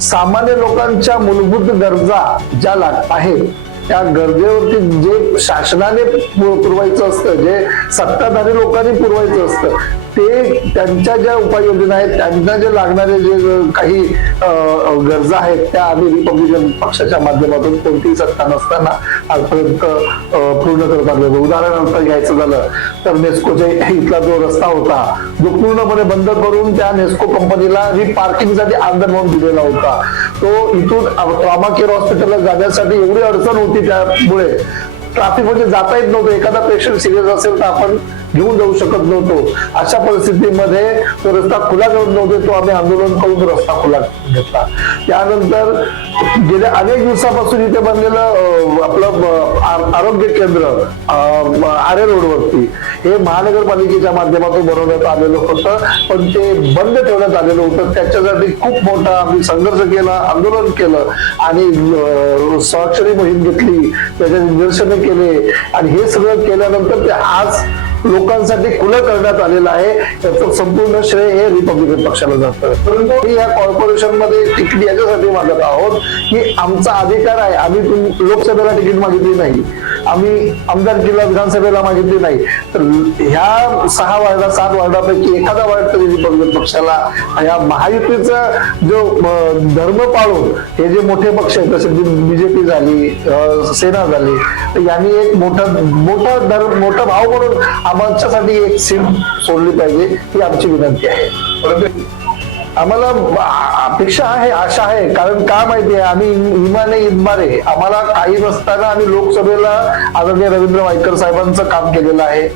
सामान्य लोकांच्या मूलभूत गरजा ज्या आहेत त्या गरजेवरती जे शासनाने पुरवायचं असतं, जे सत्ताधारी लोकांनी पुरवायचं असतं, ते त्यांच्या ज्या उपाययोजना आहेत, त्यांना जे लागणारे जे काही गरजा आहेत त्या आम्ही रिपब्लिकन पक्षाच्या माध्यमातून कोणतीही सत्ता नसताना आजपर्यंत पूर्ण करत आलेलो. उदाहरणार्थ घ्यायचं झालं तर नेस्कोच्या इथला जो रस्ता होता जो पूर्णपणे बंद करून त्या नेस्को कंपनीला रिपार्किंगसाठी आंदोलन म्हणून दिलेला होता, तो इथून ट्रॉमा केअर हॉस्पिटलला जाण्यासाठी एवढी अडचण होती, त्यामुळे ट्रॅफिक मध्ये जाता येत नव्हतं. एखादा पेशंट सिरियस असेल तर आपण घेऊन जाऊ शकत नव्हतो. अशा परिस्थितीमध्ये तो रस्ता खुला करत नव्हते, तो आम्ही आंदोलन करून रस्ता खुला घेतला. त्यानंतर गेल्या अनेक दिवसापासून इथे बनलेलं आपलं आरोग्य केंद्र आरे रोडवरती हे महानगरपालिकेच्या माध्यमातून बनवण्यात आलेलं होतं, पण ते बंद ठेवण्यात आलेलं होतं. त्याच्यासाठी खूप मोठा आम्ही संघर्ष केला, आंदोलन केलं आणि स्वाक्षरी मोहीम घेतली, त्याचे निदर्शने केले आणि हे सगळं केल्यानंतर ते आज लोकांसाठी खुलं करण्यात आलेलं आहे. त्याचं संपूर्ण श्रेय हे रिपब्लिकन पक्षाला जातं. परंतु या कॉर्पोरेशन मध्ये तिकीट याच्यासाठी मागत आहोत की आमचा अधिकार आहे. आम्ही लोकसभेला तिकीट मागितली नाही, आम्ही आमदारकीला विधानसभेला मागितली नाही, तर ह्या 6 वार्ड 7 वार्डापैकी एखादा वार्ड तरी रिपब्लिकन पक्षाला, या महायुतीचा जो धर्म पाळून हे जे मोठे पक्ष आहेत जसे बीजेपी झाली, सेना झाली, तर यांनी एक मोठा भाव म्हणून आमच्यासाठी एक सीट सोडली पाहिजे ही आमची विनंती आहे. परंतु आम्हाला अपेक्षा आहे, आशा आहे, कारण का माहिती आहे, आम्ही इमाने इतबारे, आम्हाला काही नसताना आम्ही लोकसभेला आदरणीय रवींद्र वायकर साहेबांचं काम केलेलं आहे.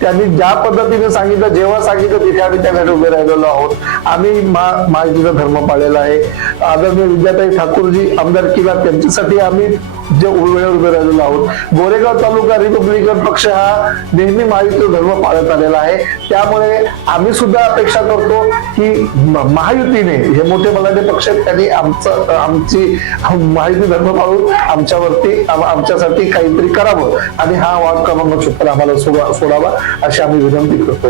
त्यांनी ज्या पद्धतीने सांगितलं, जेव्हा सांगितलं तिथे आम्ही त्यासाठी उभे राहिलेलो आहोत. आम्ही महायुतीचा धर्म पाळलेला आहे. आदरणीय विद्याताई ठाकूरजी आमदारकीला त्यांच्यासाठी आम्ही जे वेळेवर उभे राहिलेलो आहोत. गोरेगाव तालुका रिपब्लिकन पक्ष हा नेहमी महायुतीचा धर्म पाळत आलेला आहे. त्यामुळे आम्ही सुद्धा अपेक्षा करतो की महायुतीने, हे मोठे बलाढ्य पक्ष आहेत, त्यांनी आमची महायुती धर्म पाळून आमच्यासाठी काहीतरी करावं आणि हा वार्ड क्रमांक 76 आम्हाला सोडावा अशी आम्ही विनंती करतो.